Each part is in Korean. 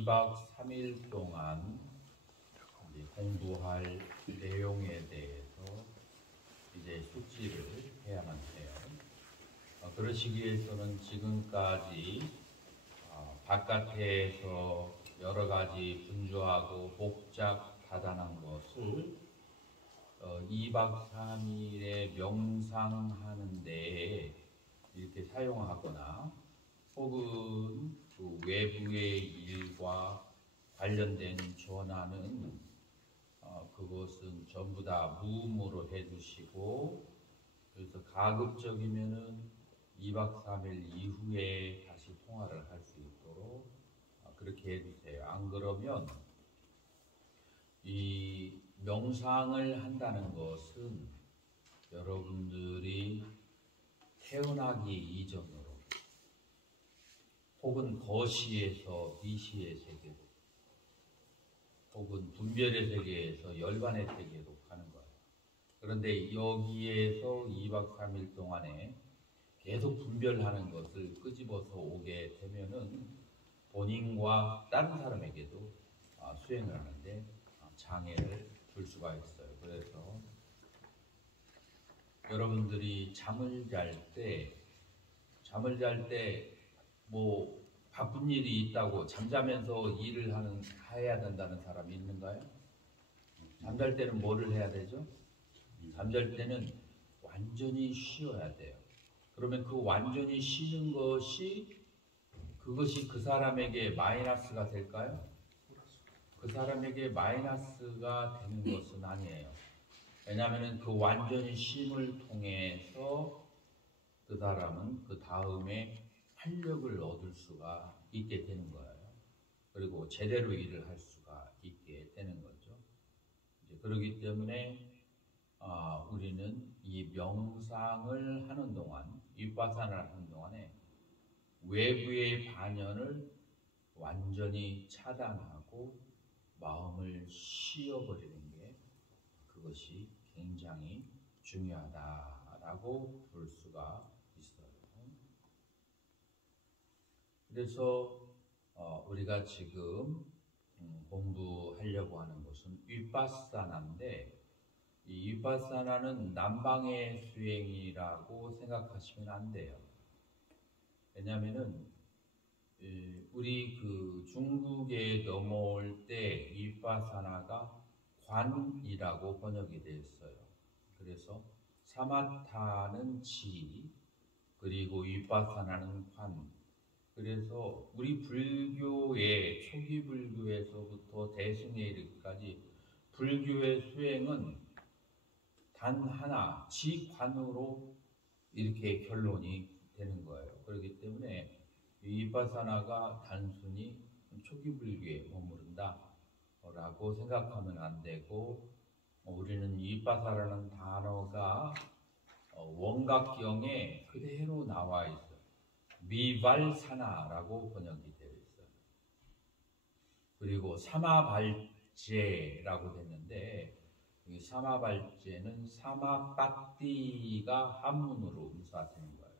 2박 3일 동안 이제 공부할 내용에 대해서 이제 숙지를 해야만 해요. 그러시기 위해서는 지금까지 바깥에서 여러 가지 분주하고 복잡하다는 것을 2박 3일에 명상하는 데에 이렇게 사용하거나 혹은 그 외부의 일과 관련된 전화는 그것은 전부 다 무음으로 해두시고, 그래서 가급적이면은 2박 3일 이후에 다시 통화를 할 수 있도록 그렇게 해주세요. 안 그러면 이 명상을 한다는 것은 여러분들이 태어나기 이전으로 혹은 거시에서 미시의 세계로 혹은 분별의 세계에서 열반의 세계로 가는 거예요. 그런데 여기에서 2박 3일 동안에 계속 분별하는 것을 끄집어서 오게 되면은 본인과 다른 사람에게도 수행을 하는데 장애를 줄 수가 있어요. 그래서 여러분들이 잠을 잘 때 뭐 바쁜 일이 있다고 잠자면서 일을 해야 된다는 사람이 있는가요? 잠잘 때는 뭐를 해야 되죠? 잠잘 때는 완전히 쉬어야 돼요. 그러면 그 완전히 쉬는 그것이 그 사람에게 마이너스가 될까요? 그 사람에게 마이너스가 되는 것은 아니에요. 왜냐하면 그 완전히 쉼을 통해서 그 사람은 그 다음에 활력을 얻을 수가 있게 되는 거예요. 그리고 제대로 일을 할 수가 있게 되는 거죠. 이제 그렇기 때문에 우리는 이 명상을 하는 동안, 윗바사나를 하는 동안에 외부의 반연을 완전히 차단하고 마음을 쉬어버리는 게 그것이 굉장히 중요하다라고 볼 수가 있어요. 그래서 우리가 지금 공부하려고 하는 것은 윗바사나인데, 이 윗바사나는 남방의 수행이라고 생각하시면 안 돼요. 왜냐하면은 우리 그 중국에 넘어올 때 윗바사나가 관이라고 번역이 되어 있어요. 그래서 사마타는 지, 그리고 윗바사나는 관. 그래서 우리 불교의 초기 불교에서부터 대승에 이르기까지 불교의 수행은 단 하나, 지관으로 이렇게 결론이 되는 거예요. 그렇기 때문에 윗바사나가 단순히 초기 불교에 머무른다 라고 생각하면 안 되고, 우리는 윗바사라는 단어가 원각경에 그대로 나와 있어요. 미발사나라고 번역이 되어 있어요. 그리고 사마발제라고 됐는데, 이 사마발제는 사마빠띠가 한문으로 음사되는 거예요.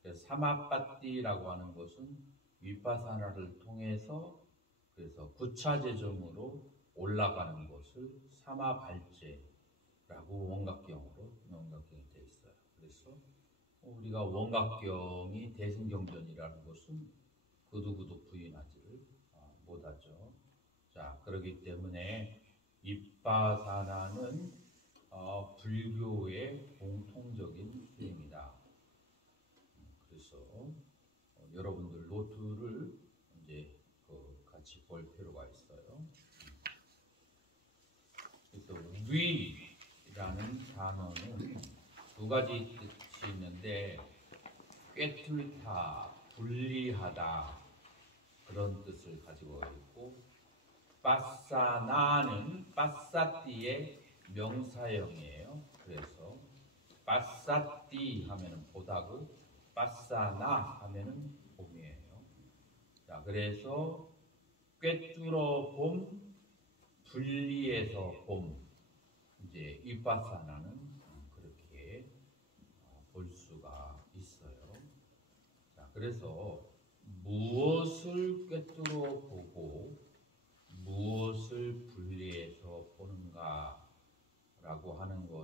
그래서 사마빠띠라고 하는 것은 윗바사나를 통해서 그래서 구차제점으로 올라가는 것을 사마발제라고 원각경이 되어 있어요. 그래서 우리가 원각경이 대승경전이라는 것은 그 누구도 부인하지를 못하죠. 자, 그렇기 때문에 윗바사나는 불교의 공통적인 수행이다. 그래서 여러분들 노트를 이제 같이 볼 필요가 있어요. 그래서 위라는 단어는 두 가지 뜻이 있는데, 꿰뚫다, 분리하다 그런 뜻을 가지고 있고, 빠사나는 빠사띠의 명사형이에요. 그래서 빠사띠 하면은 보다고, 빠사나 하면은 봄이에요. 자, 그래서 꿰뚫어 봄, 분리해서 봄, 이제 윗바사나는 그렇게 볼 수가 있어요. 자, 그래서 무엇을 꿰뚫어 보고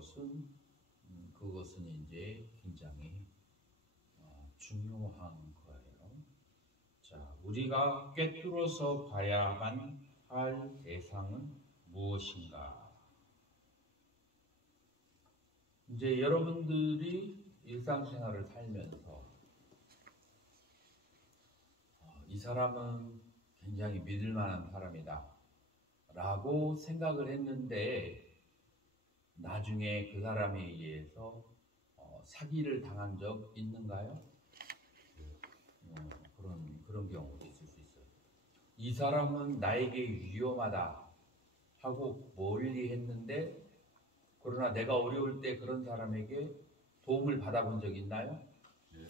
것은 그것은 이제 굉장히 중요한 거예요. 자, 우리가 꿰뚫어서 봐야만 할 대상은 무엇인가? 이제 여러분들이 일상생활을 살면서 이 사람은 굉장히 믿을 만한 사람이다 라고 생각을 했는데 나중에 그 사람에 의해서 사기를 당한 적 있는가요? 그런 경우도 있을 수 있어요. 이 사람은 나에게 위험하다 하고 멀리 했는데 그러나 내가 어려울 때 그런 사람에게 도움을 받아본 적 있나요? 네.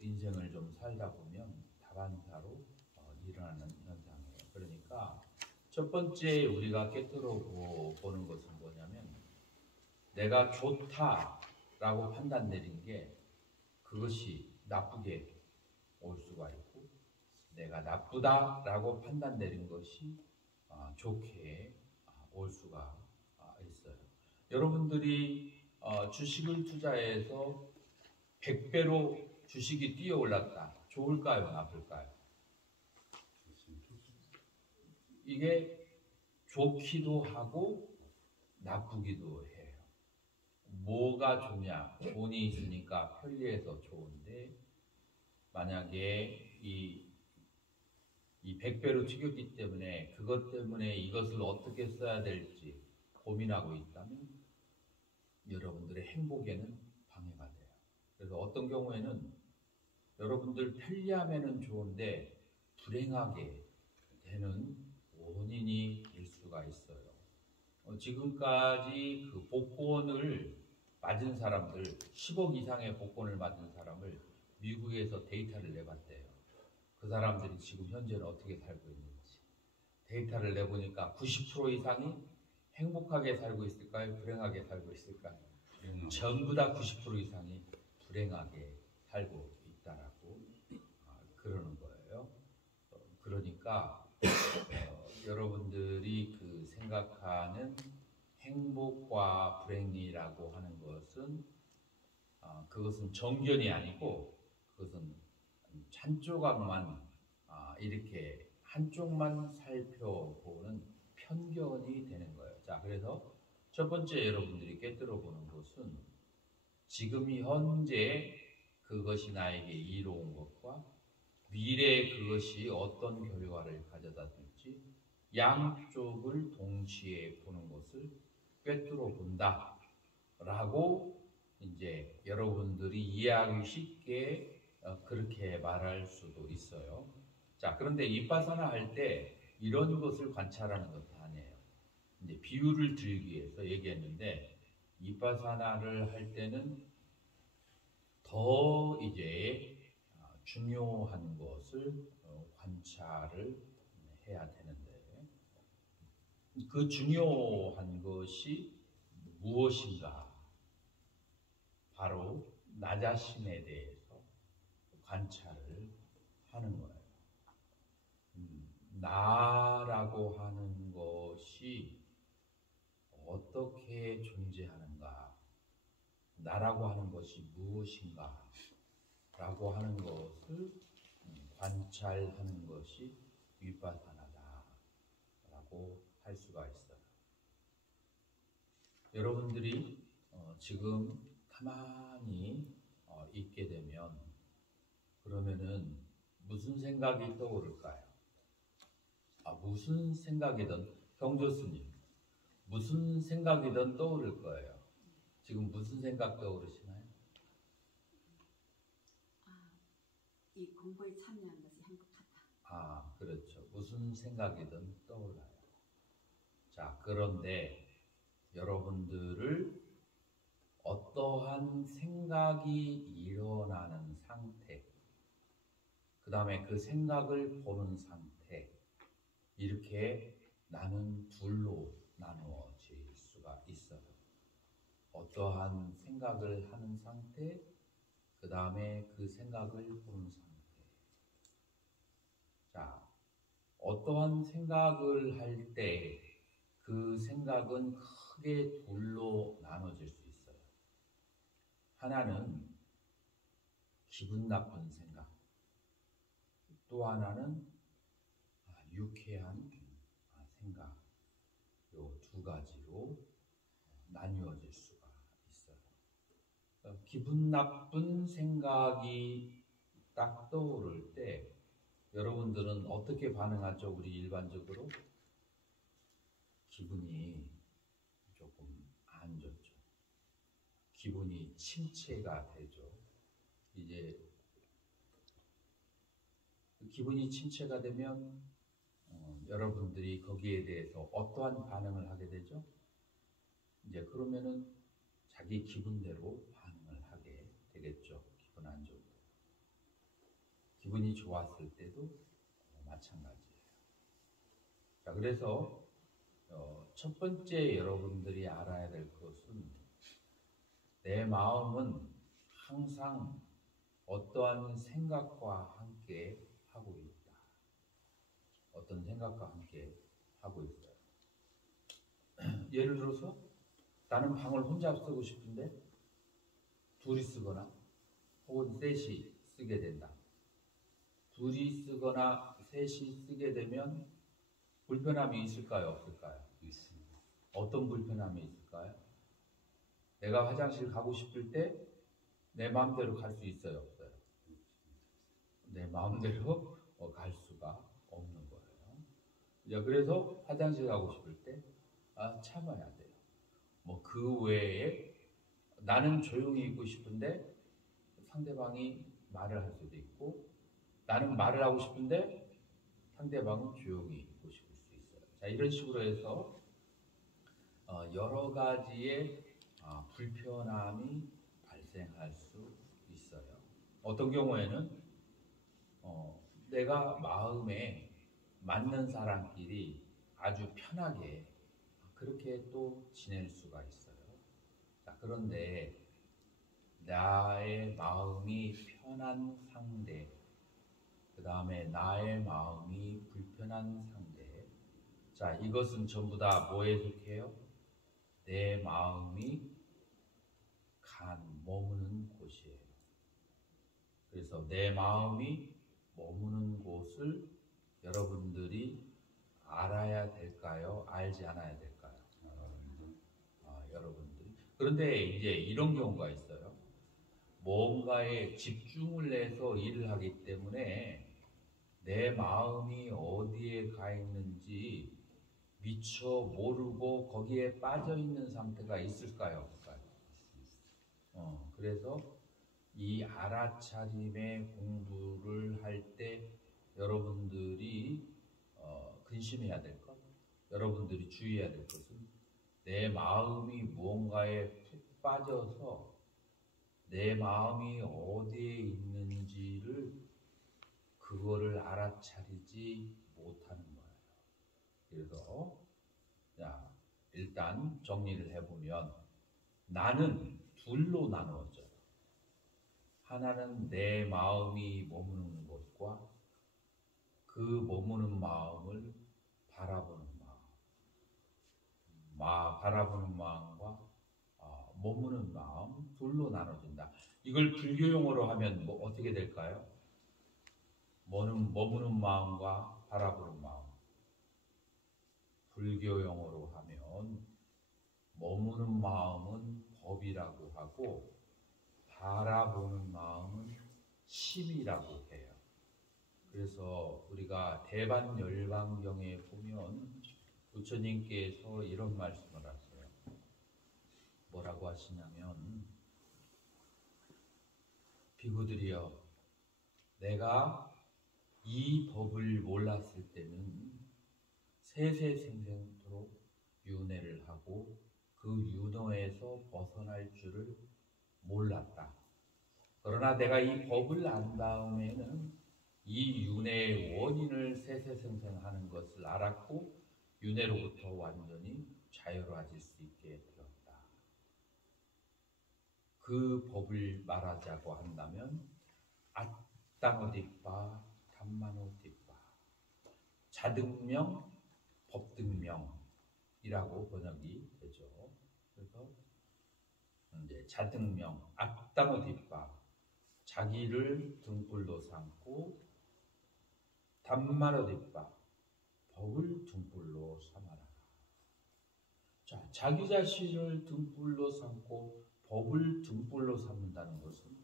인생을 좀 살다 보면 다반사로 일어나는 현상이에요. 그러니까 첫 번째 우리가 깨뜨려 보는 것은 뭐냐면 내가 좋다라고 판단 내린 게 그것이 나쁘게 올 수가 있고 내가 나쁘다라고 판단 내린 것이 좋게 올 수가 있어요. 여러분들이 주식을 투자해서 100배로 주식이 뛰어 올랐다. 좋을까요? 나쁠까요? 이게 좋기도 하고 나쁘기도 해요. 뭐가 좋냐? 돈이 있으니까 편리해서 좋은데 만약에 이 100배로 튀겼기 때문에 그것 때문에 이것을 어떻게 써야 될지 고민하고 있다면 여러분들의 행복에는 방해가 돼요. 그래서 어떤 경우에는 여러분들 편리하면은 좋은데 불행하게 되는 원인이 될 수가 있어요. 지금까지 그 복권을 맞은 사람들 10억 이상의 복권을 맞은 사람을 미국에서 데이터를 내봤대요. 그 사람들이 지금 현재는 어떻게 살고 있는지 데이터를 내보니까 90% 이상이 행복하게 살고 있을까요? 불행하게 살고 있을까요? 전부 다 90% 이상이 불행하게 살고 있다라고 그러는 거예요. 그러니까 여러분들이 그 생각하는 행복과 불행이라고 하는 것은 그것은 정견이 아니고 그것은 한 조각만 이렇게 한쪽만 살펴보는 편견이 되는 거예요. 자, 그래서 첫 번째 여러분들이 깨뜨려 보는 것은 지금 현재 그것이 나에게 이로운 것과 미래에 그것이 어떤 결과를 가져다 줄지 양쪽을 동시에 보는 것을 꿰뚫어 본다 라고 이제 여러분들이 이해하기 쉽게 그렇게 말할 수도 있어요. 자, 그런데 이빠사나 할 때 이런 것을 관찰하는 것도 아니에요. 이제 비유를 들기 위해서 얘기했는데 이빠사나를 할 때는 더 이제 중요한 것을 관찰을 해야 되는데 그 중요한 것이 무엇인가? 바로 나 자신에 대해서 관찰을 하는 거예요. 나라고 하는 것이 어떻게 존재하는가? 나라고 하는 것이 무엇인가? 라고 하는 것을 관찰하는 것이 위파사나다 라고 할 수가 있어요. 여러분들이 지금 가만히 있게 되면 그러면은 무슨 생각이 떠오를까요? 무슨 생각이든 경조스님 무슨 생각이든 떠오를 거예요. 지금 무슨 생각 떠오르시나요? 이 공부에 참여한 것이 행복하다. 그렇죠. 무슨 생각이든 떠올라요. 자, 그런데 여러분들을 어떠한 생각이 일어나는 상태, 그 다음에 그 생각을 보는 상태, 이렇게 나는 둘로 나누어질 수가 있어요. 어떠한 생각을 하는 상태, 그 다음에 그 생각을 보는 상태. 자, 어떠한 생각을 할 때 그 생각은 크게 둘로 나눠질 수 있어요. 하나는 기분 나쁜 생각, 또 하나는 유쾌한 생각, 요 두 가지로 나뉘어질 수가 있어요. 그러니까 기분 나쁜 생각이 딱 떠오를 때 여러분들은 어떻게 반응하죠? 우리 일반적으로 기분이 조금 안 좋죠. 기분이 침체가 되죠. 이제 기분이 침체가 되면 여러분들이 거기에 대해서 어떠한 반응을 하게 되죠? 이제 그러면은 자기 기분대로 반응을 하게 되겠죠. 기분 안 좋을 때. 기분이 좋았을 때도 마찬가지예요. 자, 그래서 첫 번째 여러분들이 알아야 될 것은 내 마음은 항상 어떠한 생각과 함께 하고 있다. 어떤 생각과 함께 하고 있어요. 예를 들어서 나는 방을 혼자 쓰고 싶은데 둘이 쓰거나 혹은 셋이 쓰게 된다. 둘이 쓰거나 셋이 쓰게 되면 불편함이 있을까요? 없을까요? 있습니다. 어떤 불편함이 있을까요? 내가 화장실 가고 싶을 때 내 마음대로 갈 수 있어요? 없어요? 내 마음대로 갈 수가 없는 거예요. 그래서 화장실 가고 싶을 때 참아야 돼요. 뭐 그 외에 나는 조용히 있고 싶은데 상대방이 말을 할 수도 있고 나는 말을 하고 싶은데 상대방은 조용히 있고 싶을 수 있어요. 자, 이런 식으로 해서 여러 가지의 불편함이 발생할 수 있어요. 어떤 경우에는 내가 마음에 맞는 사람끼리 아주 편하게 그렇게 또 지낼 수가 있어요. 자, 그런데 나의 마음이 편한 상대, 그 다음에 나의 마음이 불편한 상대. 자, 이것은 전부 다 뭐에 속해요? 내 마음이 머무는 곳이에요. 그래서 내 마음이 머무는 곳을 여러분들이 알아야 될까요? 알지 않아야 될까요? 여러분들이. 그런데 이제 이런 경우가 있어요. 뭔가에 집중을 해서 일을 하기 때문에 내 마음이 어디에 가 있는지 미처 모르고 거기에 빠져 있는 상태가 있을까요? 없을까요? 그래서 이 알아차림의 공부를 할 때 여러분들이 근심해야 될 것, 여러분들이 주의해야 될 것은 내 마음이 무언가에 푹 빠져서 내 마음이 어디에 있는지를 그거를 알아차리지 못하는 거예요. 그래서 자, 일단 정리를 해보면 나는 둘로 나누어져요. 하나는 내 마음이 머무는 곳과 그 머무는 마음을 바라보는 마음, 바라보는 마음과 머무는 마음 둘로 나눠진다. 이걸 불교 용어로 하면 어떻게 될까요? 머무는 마음과 바라보는 마음. 불교 용어로 하면 머무는 마음은 법이라고 하고 바라보는 마음은 심이라고 해요. 그래서 우리가 대반열반경에 보면 부처님께서 이런 말씀을 하세요. 뭐라고 하시냐면 비구들이여, 내가 이 법을 몰랐을 때는 세세생생토록 윤회를 하고 그 윤회에서 벗어날 줄을 몰랐다. 그러나 내가 이 법을 안 다음에는 이 윤회의 원인을 세세생생하는 것을 알았고 윤회로부터 완전히 자유로워질 수 있게 되었다. 그 법을 말하자고 한다면 아땅어디빠 담마노디빠, 자등명 법등명 이라고 번역이 되죠. 그래서 이제 자등명, 악당어뒷바, 자기를 등불로 삼고 단말어뒷바, 법을 등불로 삼아라. 자, 자기 자신을 등불로 삼고 법을 등불로 삼는다는 것은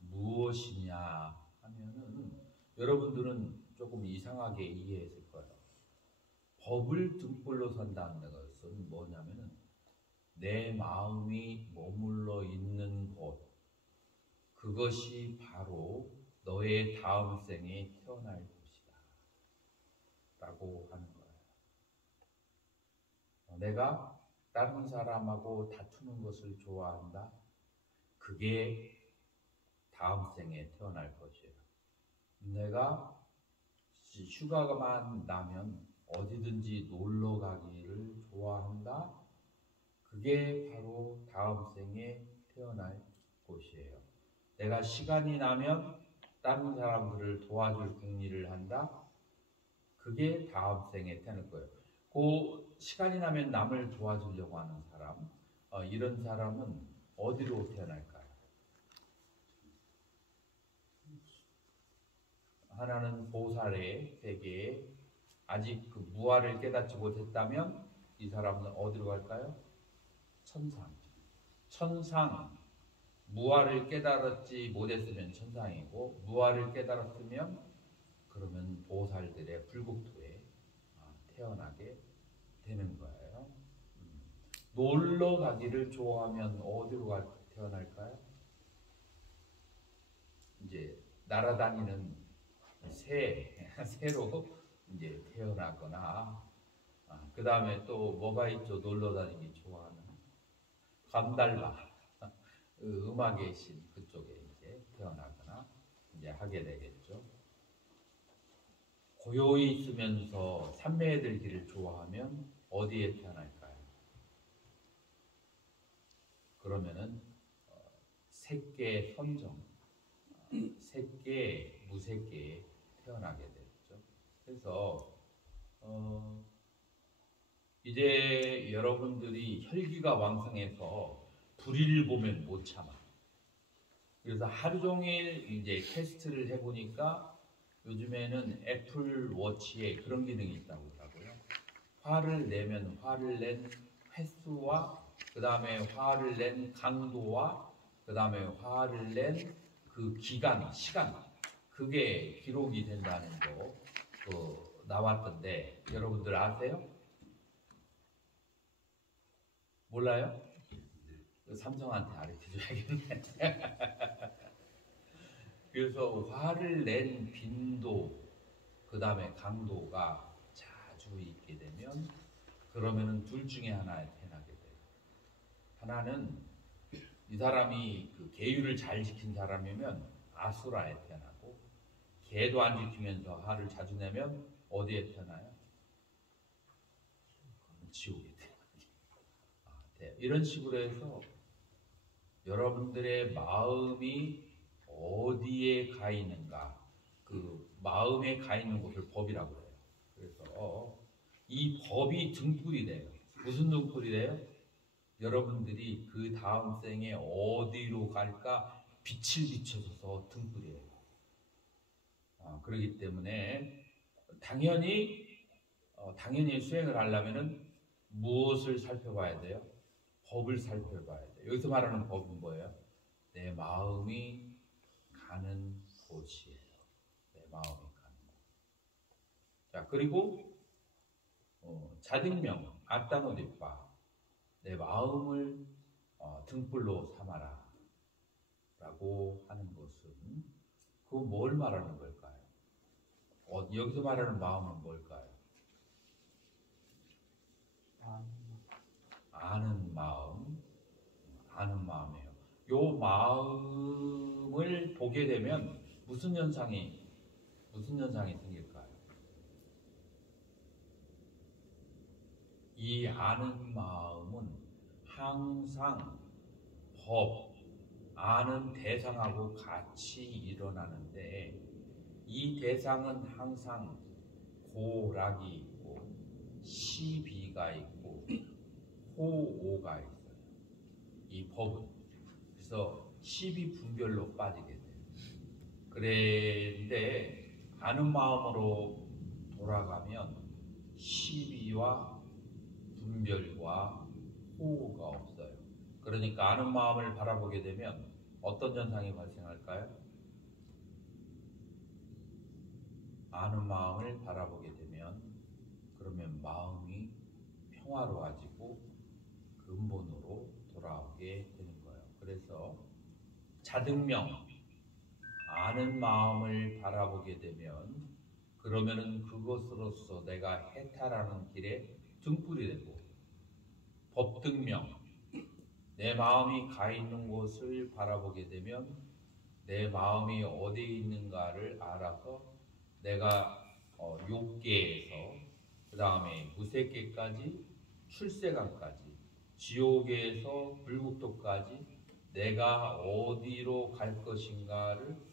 무엇이냐 하면은 여러분들은 조금 이상하게 이해했을 거예요. 법을 등불로 산다는 것은 뭐냐면은 내 마음이 머물러 있는 곳, 그것이 바로 너의 다음 생에 태어날 곳이다 라고 하는 거예요. 내가 다른 사람하고 다투는 것을 좋아한다? 그게 다음 생에 태어날 것이에요. 내가 휴가만 나면 어디든지 놀러 가기를 좋아한다? 그게 바로 다음 생에 태어날 곳이에요. 내가 시간이 나면 다른 사람들을 도와줄 궁리를 한다? 그게 다음 생에 태어날 거예요. 그 시간이 나면 남을 도와주려고 하는 사람, 이런 사람은 어디로 태어날까요? 하나는 보살의 세계에 아직 그 무아를 깨닫지 못했다면 이 사람은 어디로 갈까요? 천상. 천상. 무아를 깨달았지 못했으면 천상이고, 무아를 깨달았으면 그러면 보살들의 불국토에 태어나게 되는 거예요. 놀러 가기를 좋아하면 어디로 태어날까요? 이제 날아다니는 새로 이제 태어나거나, 그 다음에 또 뭐가 있죠? 놀러 다니기 좋아하는 감달마, 음악의 신 그쪽에 이제 태어나거나 이제 하게 되겠죠. 고요히 있으면서 삼매에 들기를 좋아하면 어디에 태어날까요? 그러면은 색계 선정, 색계 무색계에 태어나게 되죠. 그래서 이제 여러분들이 혈기가 왕성해서 불의를 보면 못 참아. 그래서 하루 종일 이제 테스트를 해보니까 요즘에는 애플 워치에 그런 기능이 있다고 하더라고요. 화를 내면 화를 낸 횟수와 그 다음에 화를 낸 강도와 그 다음에 화를 낸 그 기간, 시간, 그게 기록이 된다는 거 나왔던데 여러분들 아세요? 몰라요? 삼성한테 가르쳐줘야겠네. 그래서 화를 낸 빈도, 그 다음에 강도가 자주 있게 되면 그러면은 둘 중에 하나에 태어나게 돼요. 하나는 이 사람이 그 계율을 잘 지킨 사람이면 아수라에 태어나고, 계도 안 지키면서 화를 자주 내면 어디에 태어나요? 지옥에 태어나요. 이런 식으로 해서 여러분들의 마음이 어디에 가 있는가, 그 마음에 가 있는 곳을 법이라고 해요. 그래서 이 법이 등불이 돼요. 무슨 등불이 돼요? 여러분들이 그 다음 생에 어디로 갈까 빛을 비춰줘서 등불이에요. 그렇기 때문에 당연히 수행을 하려면은 무엇을 살펴봐야 돼요? 법을 살펴봐야 돼요. 여기서 말하는 법은 뭐예요? 내 마음이 가는 곳이에요. 내 마음이 가는 곳. 자, 그리고 자등명, 악단어뒷바, 내 마음을 등불로 삼아라 라고 하는 것은 그거 뭘 말하는 걸까요? 여기서 말하는 마음은 뭘까요? 아는 마음이에요. 요 마음을 보게 되면 무슨 현상이 생길까요? 이 아는 마음은 항상 아는 대상하고 같이 일어나는데, 이 대상은 항상 고락이 있고 시비가 있고 호오가 있어요. 이 법은. 그래서 12분별로 빠지게 돼요. 그런데 아는 마음으로 돌아가면 시비와 분별과 호호가 없어요. 그러니까 아는 마음을 바라보게 되면 어떤 현상이 발생할까요? 아는 마음을 바라보게 되면 그러면 마음이 평화로워지고 근본으로 돌아오게 되는 거예요. 그래서 자등명, 아는 마음을 바라보게 되면 그러면은 그것으로서 내가 해탈하는 길에 등불이 되고, 법등명, 내 마음이 가 있는 곳을 바라보게 되면 내 마음이 어디에 있는가를 알아서 내가 욕계에서 그 다음에 무색계까지 출세간까지 지옥에서 불국토까지 내가 어디로 갈 것인가를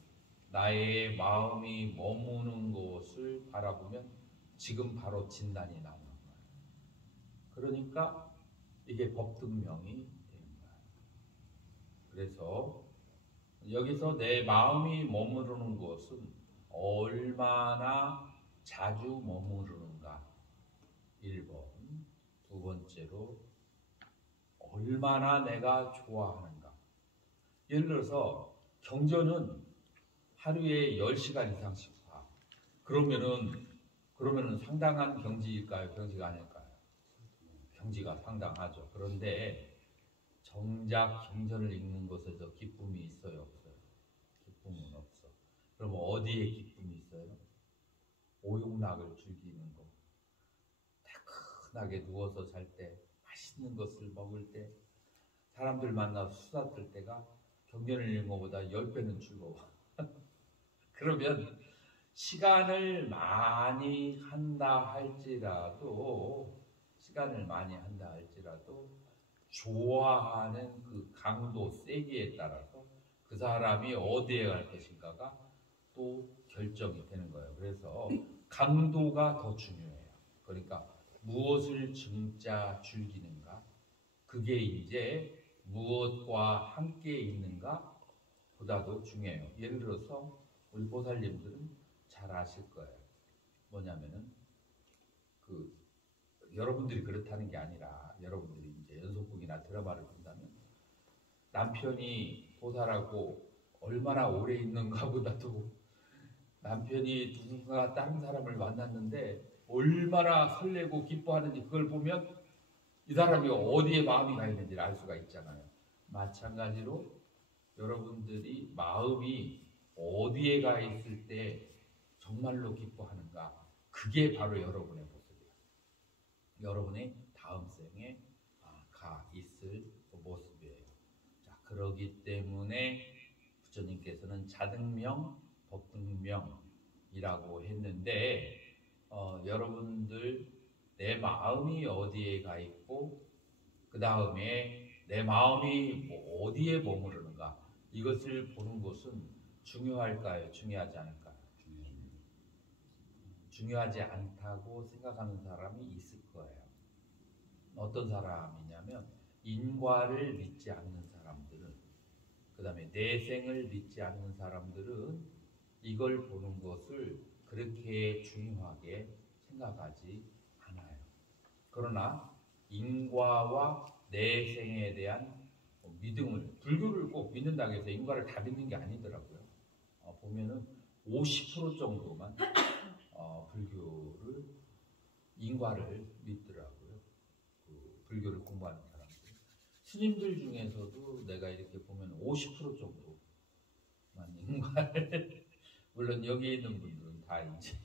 나의 마음이 머무는 곳을 바라보면 지금 바로 진단이 나오는 거예요. 그러니까 이게 법등명이 되는 거예요. 그래서 여기서 내 마음이 머무르는 곳은 얼마나 자주 머무르는가 1번, 두 번째로 얼마나 내가 좋아하는가. 예를 들어서 경전은 하루에 10시간 이상씩 봐. 그러면은 상당한 경지일까요? 경지가 아닐까요? 경지가 상당하죠. 그런데 정작 경전을 읽는 것에서 기쁨이 있어요, 없어요? 기쁨은 없어. 그럼 어디에 기쁨이 있어요? 오욕락을 즐기는 거. 따끈하게 누워서 잘 때, 맛있는 것을 먹을 때, 사람들 만나서 수다 떨 때가 경전을 읽는 것보다 10배는 즐거워. 그러면 시간을 많이 한다 할지라도 좋아하는 그 강도, 세기에 따라서 그 사람이 어디에 갈 것인가가 또 결정이 되는 거예요. 그래서 강도가 더 중요해요. 그러니까 무엇을 증자 즐기는가, 그게 이제 무엇과 함께 있는가 보다도 중요해요. 예를 들어서 우리 보살님들은 잘 아실 거예요. 뭐냐면은 여러분들이 그렇다는 게 아니라 여러분들이 이제 연속극이나 드라마를 본다면 남편이 보살하고 얼마나 오래 있는가 보다도 남편이 누군가 다른 사람을 만났는데 얼마나 설레고 기뻐하는지 그걸 보면 이 사람이 어디에 마음이 가 있는지를 알 수가 있잖아요. 마찬가지로 여러분들이 마음이 어디에 가 있을 때 정말로 기뻐하는가, 그게 바로 여러분의 모습이에요. 여러분의 다음 생에 가 있을 모습이에요. 자, 그러기 때문에 부처님께서는 자등명, 법등명이라고 했는데 여러분들 내 마음이 어디에 가 있고 그 다음에 내 마음이 어디에 머무르는가, 이것을 보는 것은 중요할까요? 중요하지 않을까요? 중요하지 않다고 생각하는 사람이 있을 거예요. 어떤 사람이냐면 인과를 믿지 않는 사람들은, 그 다음에 내생을 믿지 않는 사람들은 이걸 보는 것을 그렇게 중요하게 생각하지 않아요. 그러나 인과와 내생에 대한 믿음을, 불교를 꼭 믿는다고 해서 인과를 다 믿는 게 아니더라고요. 보면은 50% 정도만 불교를, 인과를 믿더라고요. 불교를 공부하는 사람들. 스님들 중에서도 내가 이렇게 보면 50% 정도만 인과를 물론 여기 있는 분들은 다 이제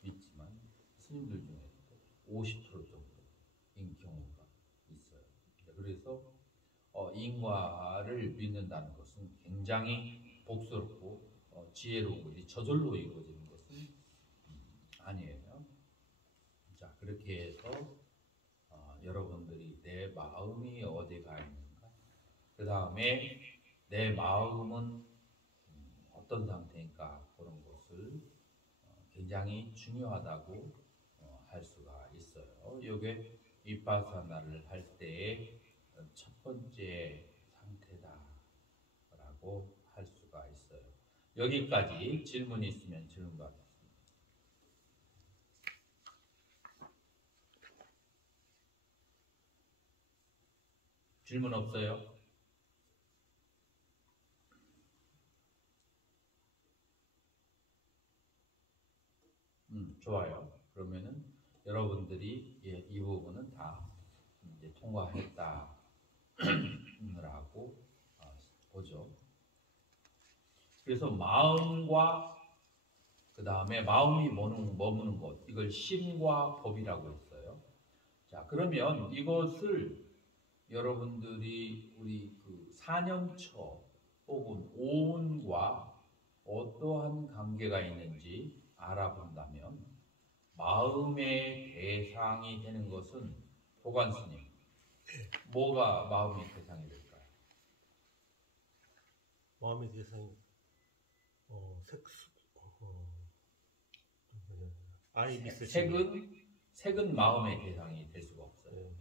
믿지만 스님들 중에서도 50% 정도인 경우가 있어요. 그래서 인과를 믿는다는 것은 굉장히 복스럽고 지혜로운 거지 저절로 이루어지는 것은 아니에요. 자, 그렇게 해서 여러분들이 내 마음이 어디 가 있는가, 그 다음에 내 마음은 어떤 상태인가, 그런 것을 굉장히 중요하다고 할 수가 있어요. 이게 비파사나를 할 때의 첫 번째 상태다라고 할 수가 있어요. 여기까지 질문이 있으면 질문 받겠습니다. 질문 없어요? 좋아요. 그러면은 여러분들이 이 부분은 다 이제 통과했다라고 보죠. 그래서 마음과 그 다음에 마음이 머무는 곳, 이걸 심과 법이라고 했어요. 자, 그러면 이것을 여러분들이 우리 그 4년처 혹은 오운과 어떠한 관계가 있는지 알아본다면 마음의 대상이 되는 것은 보관스님, 뭐가 마음의 대상이 될까요? 마음의 대상이 색은 마음의 대상이 될 수가 없어요.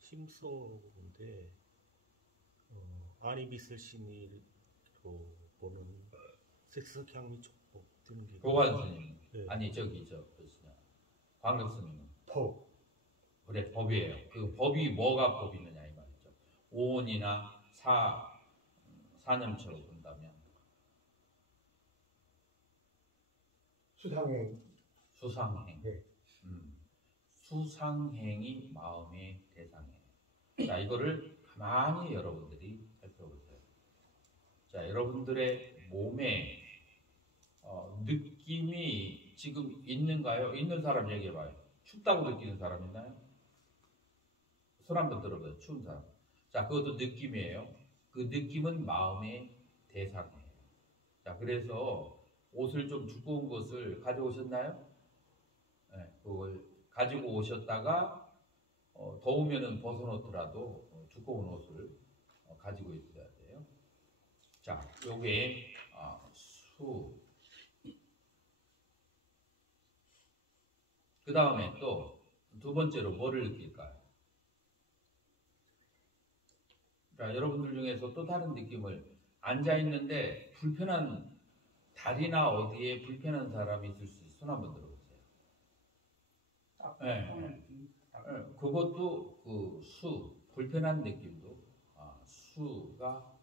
심소인데 아니비슬 심의로 보면 색석 향미 촉법 뜨는 게 보관스님, 네. 아니 광급스님은 법. 그래, 법이에요. 그 법이 뭐가 법이 있느냐 이 말이죠. 오온이나 사념처로 본다면 수상행. 네. 수상행이 마음의 대상이에요. 자, 이거를 가만히 여러분들이 살펴보세요. 자, 여러분들의 몸에 느낌이 지금 있는가요? 있는 사람 얘기해봐요. 춥다고 느끼는 사람 있나요? 손 한번 들어봐요. 추운 사람. 자, 그것도 느낌이에요. 그 느낌은 마음의 대상이에요. 자, 그래서 옷을 좀 두꺼운 것을 가져오셨나요? 네, 그걸 가지고 오셨다가 더우면은 벗어놓더라도 두꺼운 옷을 가지고 있어야 돼요. 자, 요게 수. 그 다음에 또 두 번째로 뭐를 느낄까요? 자, 여러분들 중에서 또 다른 느낌을 앉아 있는데 불편한 다리나 어디에 불편한 사람이 있을 수 있어요. 손 한번 들어보세요. 네. 그것도 그 불편한 느낌도 수가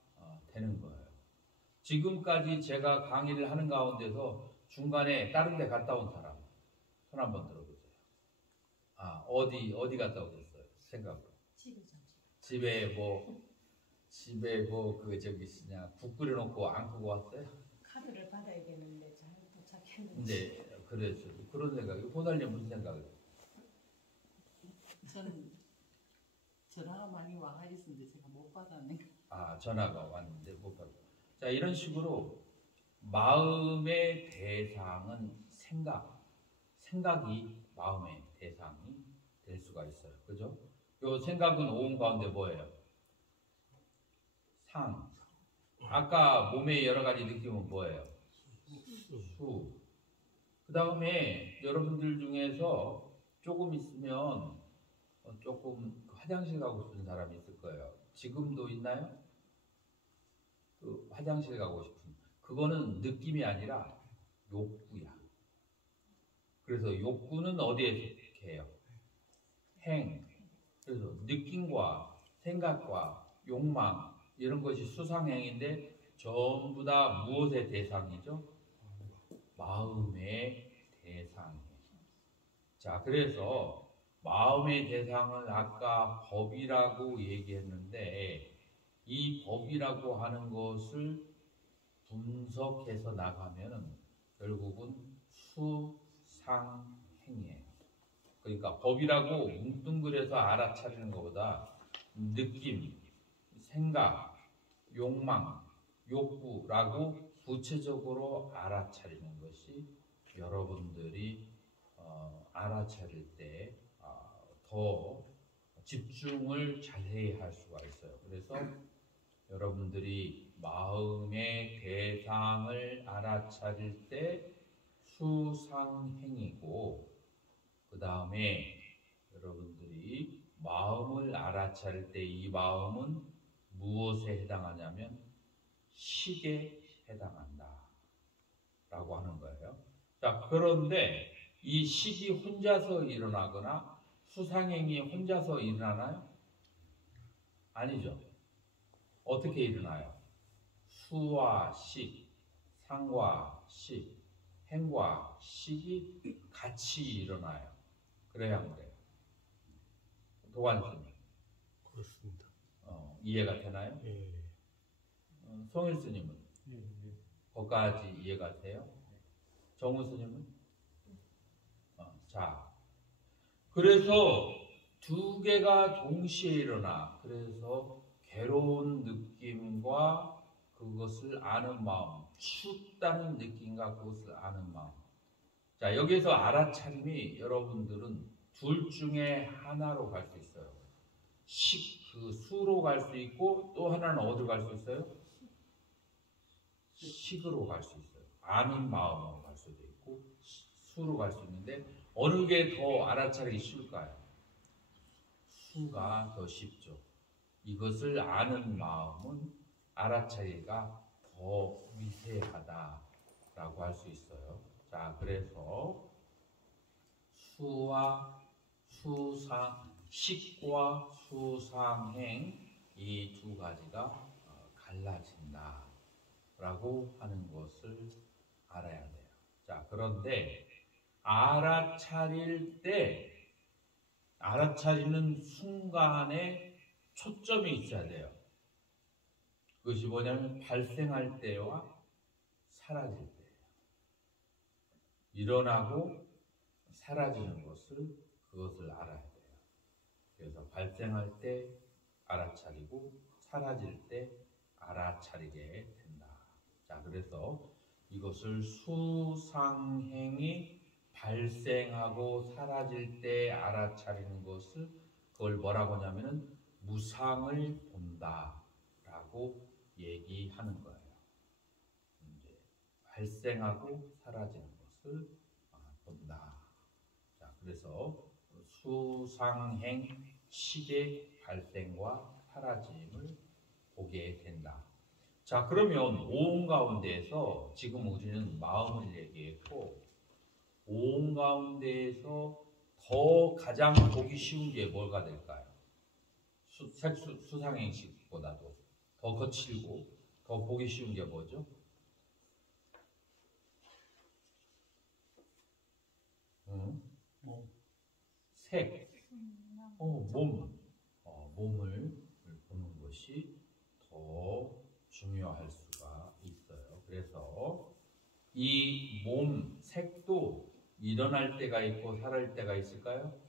되는 거예요. 지금까지 제가 강의를 하는 가운데서 중간에 다른 데 갔다 온 사람 손 한번 들어보세요. 어디 갔다 오셨어요? 생각으로. 집에 국 끓여놓고 안 끄고 왔어요? 카드를 받아야 되는데 잘 도착했는데. 네, 그래서 그런 생각이. 보살님 무슨 생각이에요? 저는 전화가 많이 와가 있는데 제가 못 받았네. 전화가 왔는데 못 받았어요. 자, 이런 식으로 마음의 대상은 생각이 마음의 대상이 될 수가 있어요. 그죠? 요 생각은 오음 가운데 뭐예요? 상. 아까 몸의 여러 가지 느낌은 뭐예요? 수. 그 다음에 여러분들 중에서 조금 있으면 조금 화장실 가고 싶은 사람이 있을 거예요. 지금도 있나요? 그 화장실 가고 싶은. 그거는 느낌이 아니라 욕구야. 그래서 욕구는 어디에 속해요? 행. 그래서 느낌과 생각과 욕망 이런 것이 수상행인데 전부 다 무엇의 대상이죠? 마음의 대상이에요. 자, 그래서 마음의 대상을 아까 법이라고 얘기했는데 이 법이라고 하는 것을 분석해서 나가면은 결국은 수상행이에요. 그러니까 법이라고 뭉뚱그려서 알아차리는 것보다 느낌, 생각, 욕망, 욕구라고 구체적으로 알아차리는 것이 여러분들이 알아차릴 때 더 집중을 잘해야 할 수가 있어요. 그래서 여러분들이 마음의 대상을 알아차릴 때 수상행이고 그 다음에 여러분들이 마음을 알아차릴 때 이 마음은 무엇에 해당하냐면 식에 해당한다 라고 하는 거예요. 자, 그런데 이 식이 혼자서 일어나거나 수상행이 혼자서 일어나나요? 아니죠. 어떻게 일어나요? 수와 식, 상과 식, 행과 식이 같이 일어나요. 그래야 돼요. 도관스님 그렇습니다. 이해가 되나요? 예. 송일 스님은 거기까지 이해가 돼요? 정우 스님은? 자, 그래서 두 개가 동시에 일어나. 그래서 괴로운 느낌과 그것을 아는 마음, 춥다는 느낌과 그것을 아는 마음. 자, 여기서 알아차림이 여러분들은 둘 중에 하나로 갈 수 있어요. 그 수로 갈 수 있고 또 하나는 어디로 갈 수 있어요? 식으로 갈 수 있어요. 아는 마음으로 갈 수도 있고 수로 갈 수 있는데 어느 게 더 알아차리기 쉬울까요? 수가 더 쉽죠. 이것을 아는 마음은 알아차리기가 더 미세하다라고 할 수 있어요. 자, 그래서 식과 수상행 이 두 가지가 갈라진다라고 하는 것을 알아야 돼요. 자, 그런데 알아차리는 순간에 초점이 있어야 돼요. 그것이 뭐냐면 발생할 때와 사라질 때예요. 일어나고 사라지는 그것을 알아야 돼요. 그래서 발생할 때 알아차리고 사라질 때 알아차리게 된다. 자, 그래서 이것을 수상행이 발생하고 사라질 때 알아차리는 것을 그걸 뭐라고 하냐면은 무상을 본다라고 얘기하는 거예요. 이제 발생하고 사라지는 것을 본다. 자, 그래서 수상행 식의 발생과 사라짐을 보게 된다. 자, 그러면 오온 가운데에서 지금 우리는 마음을 얘기했고 오온 가운데에서 더 가장 보기 쉬운 게 뭐가 될까요? 수상행식보다도 더 거칠고 더 보기 쉬운 게 뭐죠? 색, 몸을 보는 것이 더 중요할 수가 있어요. 그래서 이 몸, 색도 일어날 때가 있고 사라질 때가 있을까요?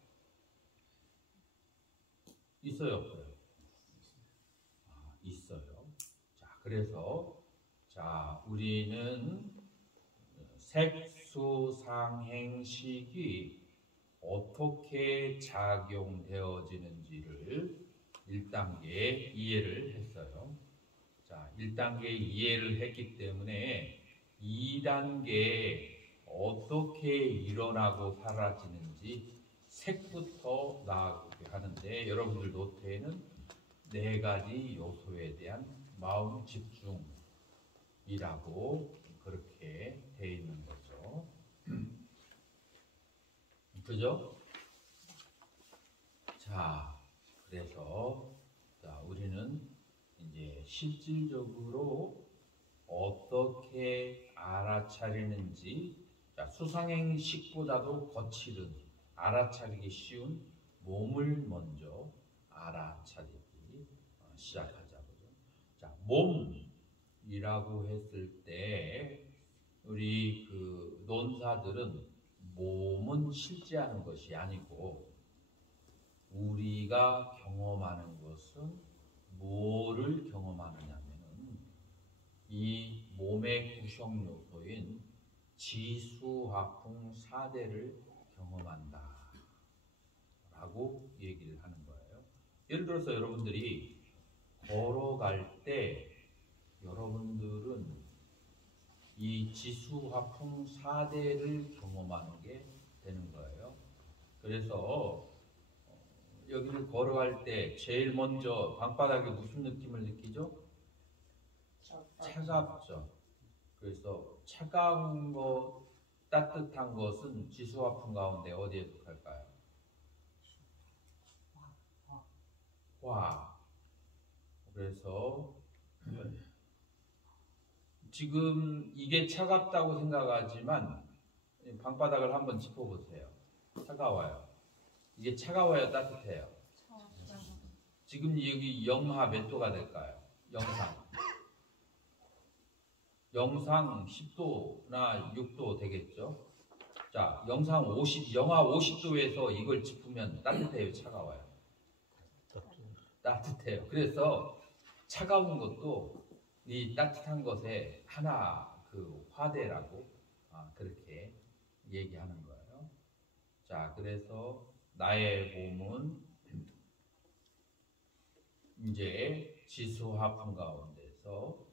있어요, 없어요? 있어요. 자, 그래서 우리는 색수상행식이 어떻게 작용되어지는지를 1단계 이해를 했어요. 자, 1단계 이해를 했기 때문에 2단계에 어떻게 일어나고 사라지는지 색부터 나오게 하는데 여러분들 노트에는 4가지 요소에 대한 마음 집중이라고 그렇게 되어 있는 거죠. 그죠? 자, 그래서 우리는 이제 실질적으로 어떻게 알아차리는지 수상행식보다도 거칠은 알아차리기 쉬운 몸을 먼저 알아차리기 시작하자고요. 자, 몸이라고 했을 때 우리 그 논사들은 몸은 실제하는 것이 아니고 우리가 경험하는 것은 뭐를 경험하느냐면은 이 몸의 구성 요소인 지수화풍 4대를 경험한다 라고 얘기를 하는 거예요. 예를 들어서 여러분들이 걸어갈 때 여러분들은 이 지수화풍 4대를 경험하는 게 되는 거예요. 그래서 여기를 걸어갈 때 제일 먼저 방바닥에 무슨 느낌을 느끼죠? 차갑죠. 그래서 차가운 것, 따뜻한 것은 지수화풍 가운데 어디에 속할까요? 화. 그래서 지금 이게 차갑다고 생각하지만 방바닥을 한번 짚어보세요. 차가워요. 이게 차가워요, 따뜻해요? 지금 여기 영하 몇 도가 될까요? 영상 10도나 6도 되겠죠? 자, 영하 50도에서 이걸 짚으면 따뜻해요, 차가워요? 따뜻해요. 그래서 차가운 것도 이 따뜻한 것의 하나 그 화대라고 그렇게 얘기하는 거예요. 자, 그래서 나의 몸은 이제 지수화풍 가운데서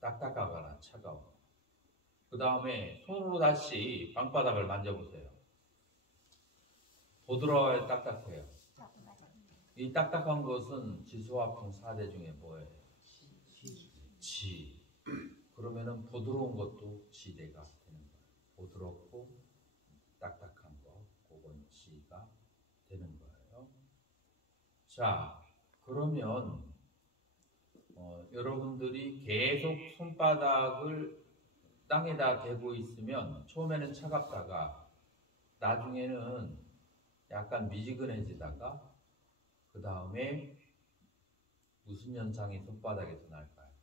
딱딱하거나 차가워. 그 다음에 손으로 다시 방바닥을 만져보세요. 부드러워요, 딱딱해요? 이 딱딱한 것은 지수화풍 4대 중에 뭐예요? 지. 그러면은 부드러운 것도 지대가 되는 거예요. 부드럽고 딱딱한 거, 그건 지가 되는 거예요. 자, 그러면 여러분들이 계속 손바닥을 땅에다 대고 있으면 처음에는 차갑다가 나중에는 약간 미지근해지다가 그 다음에 무슨 현상이 손바닥에서 날까요?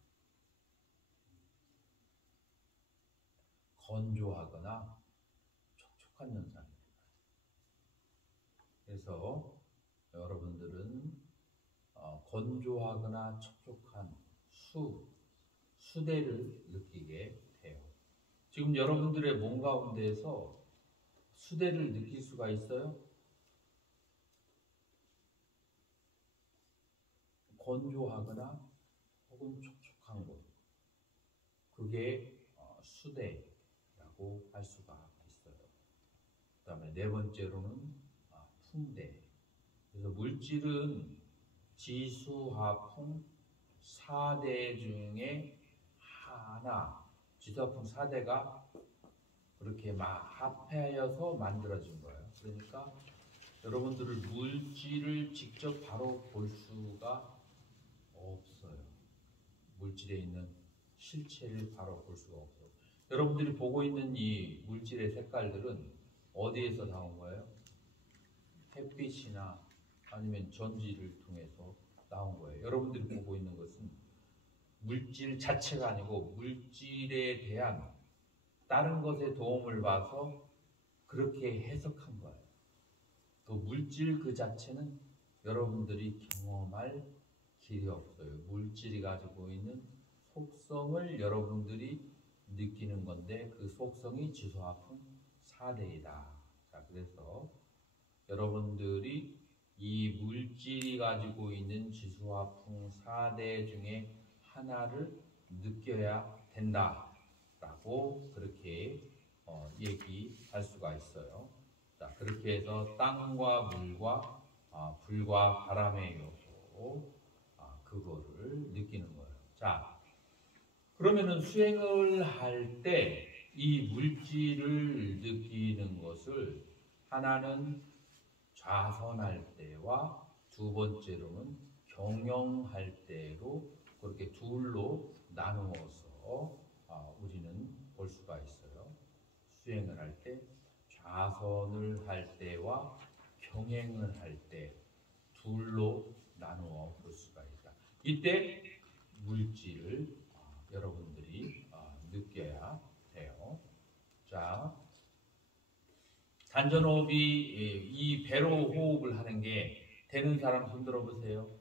건조하거나 촉촉한 현상입니다. 그래서 여러분들은 건조하거나 촉촉한 수대를 느끼게 돼요. 지금 여러분들의 몸 가운데에서 수대를 느낄 수가 있어요? 건조하거나 혹은 촉촉한 곳, 그게 수대라고 할 수가 있어요. 그 다음에 네 번째로는 풍대. 그래서 물질은 지수화풍 4대 중에 하나, 지수화풍 4대가 그렇게 합하여서 만들어진 거예요. 그러니까 여러분들을 물질을 직접 바로 볼 수가 없어요. 물질에 있는 실체를 바로 볼 수가 없어요. 여러분들이 보고 있는 이 물질의 색깔들은 어디에서 나온 거예요? 햇빛이나 아니면 전지를 통해서 나온 거예요. 여러분들이 보고 있는 것은 물질 자체가 아니고 물질에 대한 다른 것의 도움을 봐서 그렇게 해석한 거예요. 또 물질 그 자체는 여러분들이 경험할 길이 없어요. 물질이 가지고 있는 속성을 여러분들이 느끼는 건데 그 속성이 지수화풍 4대이다. 자, 그래서 여러분들이 이 물질이 가지고 있는 지수화풍 4대 중에 하나를 느껴야 된다라고 그렇게 얘기할 수가 있어요. 자, 그렇게 해서 땅과 물과 불과 바람의 요소 그거를 느끼는 거예요. 자, 그러면은 수행을 할 때 이 물질을 느끼는 것을 하나는 좌선할 때와 두 번째로는 경영할 때로 그렇게 둘로 나누어서 우리는 볼 수가 있어요. 수행을 할 때 좌선을 할 때와 경행을 할 때 둘로 나누어 볼 수가 있다. 이때 물질을 여러분들이 느껴야 돼요. 자, 단전호흡이 이 배로 호흡을 하는 게 되는 사람 손 들어보세요.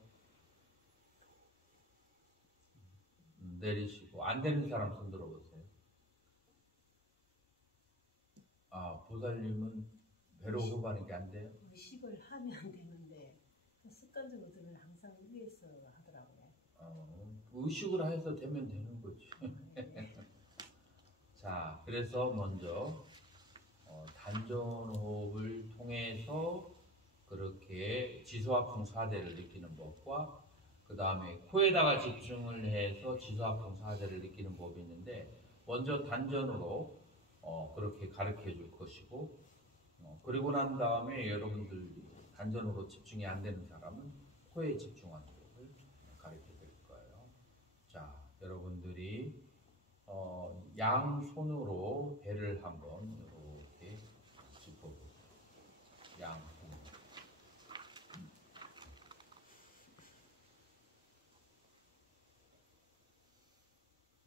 내리시고 안 되는 사람 손 들어보세요. 보살님은 배로 호흡하는 게 안 돼요? 의식을 하면 되는데 습관적으로 들으면 항상 위에서 하더라고요. 의식을 해서 되면 되는 거지. 자, 그래서 먼저 단전호흡을 통해서 그렇게 지수화풍 사대를 느끼는 법과 그 다음에 코에다가 집중을 해서 지수화풍 사대를 느끼는 법이 있는데 먼저 단전으로 그렇게 가르쳐 줄 것이고 그리고 난 다음에 여러분들 단전으로 집중이 안 되는 사람은 코에 집중하는 법을 가르쳐 드릴 거예요. 자, 여러분들이 양손으로 배를 한번 이렇게 짚어보세요. 양손.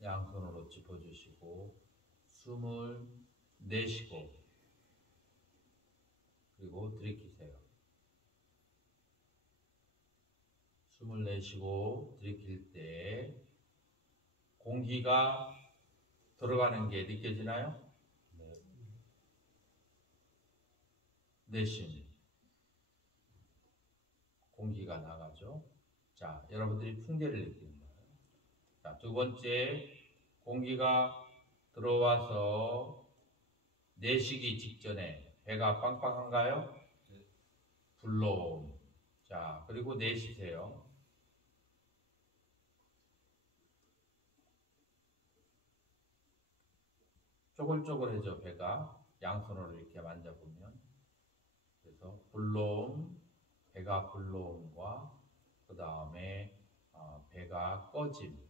양손으로 짚어주시고 숨을 내쉬고 그리고 들이키세요. 숨을 내쉬고 들이킬 때 공기가 들어가는 게 느껴지나요? 네. 내쉬면 공기가 나가죠. 자, 여러분들이 풍계를 느끼는 거예요. 자, 두 번째, 공기가 들어와서 내쉬기 직전에 배가 빵빵한가요? 불러옴. 자, 그리고 내쉬세요. 쪼글쪼글해져 배가. 양손으로 이렇게 만져보면. 그래서 불러옴, 배가 불러옴과 그 다음에 배가 꺼짐.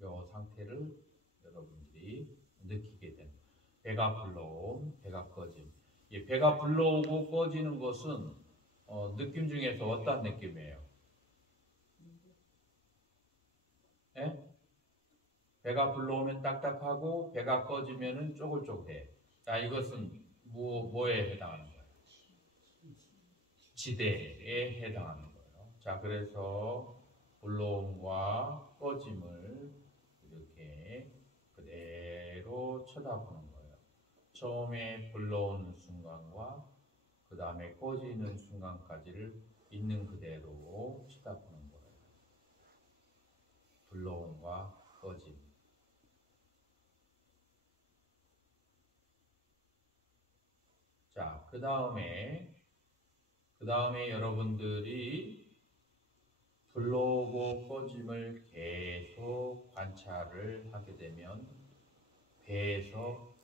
이 상태를 여러분들이 느끼게 됩니다. 배가 불러옴, 배가 꺼짐. 이 배가 불러오고 꺼지는 것은 느낌 중에서 어떤 느낌이에요? 예? 배가 불러오면 딱딱하고 배가 꺼지면은 쪼글쪼글해. 자, 이것은 뭐에 해당하는 거예요? 지대에 해당하는 거예요. 자, 그래서 불러옴과 꺼짐을 이렇게 그대로 쳐다보는 거예요. 처음에 불러오는 순간과 그 다음에 꺼지는 순간까지를 있는 그대로 쳐다보는 거예요. 불러옴과 꺼짐. 자, 그 다음에 여러분들이 불러오고 꺼짐을 계속 관찰을 하게 되면 배에서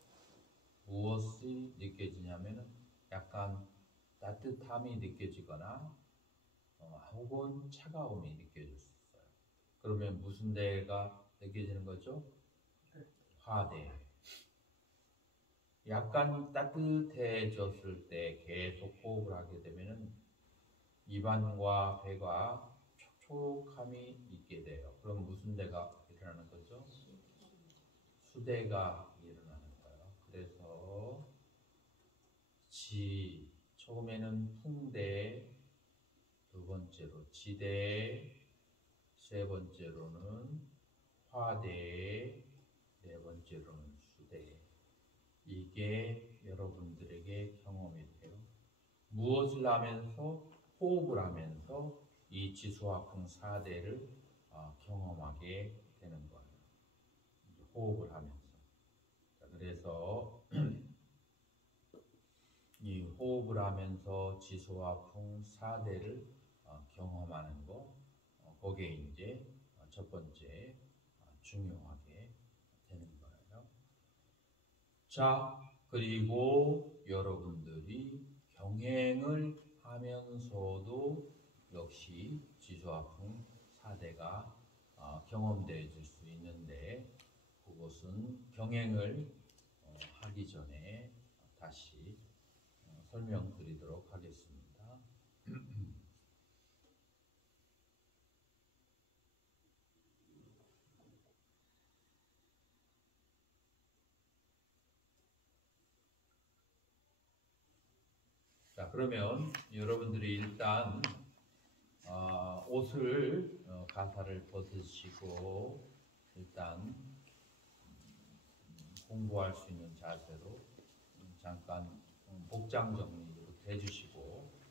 무엇이 느껴지냐면 약간 따뜻함이 느껴지거나 혹은 차가움이 느껴질 수 있어요. 그러면 무슨 대가 느껴지는 거죠? 화대. 약간 따뜻해졌을 때 계속 호흡을 하게 되면 입안과 배가 촉촉함이 있게 돼요. 그럼 무슨 대가 일어나는 거죠? 수대가 일어나는 거예요. 그래서 처음에는 풍대, 두 번째로 지대, 세 번째로는 화대, 네 번째로는 수대. 이게 여러분들에게 경험이 돼요. 무엇을 하면서 호흡을 하면서 이 지수화풍 4대를 경험하게 되는 거예요. 호흡을 하면서. 자, 그래서 이 호흡을 하면서 지수화풍 4대를 경험하는 거, 거기에 이제 첫 번째 중요하게 되는 거예요. 자, 그리고 여러분들이 경행을 하면서도 역시 지수화풍 4대가 경험되어질 수 있는데 그것은 경행을 하기 전에 다시 설명드리도록 하겠습니다. 자, 그러면 여러분들이 일단 옷을 가사를 벗으시고 일단 공부할 수 있는 자세로 잠깐 복장 정리부터 해주시고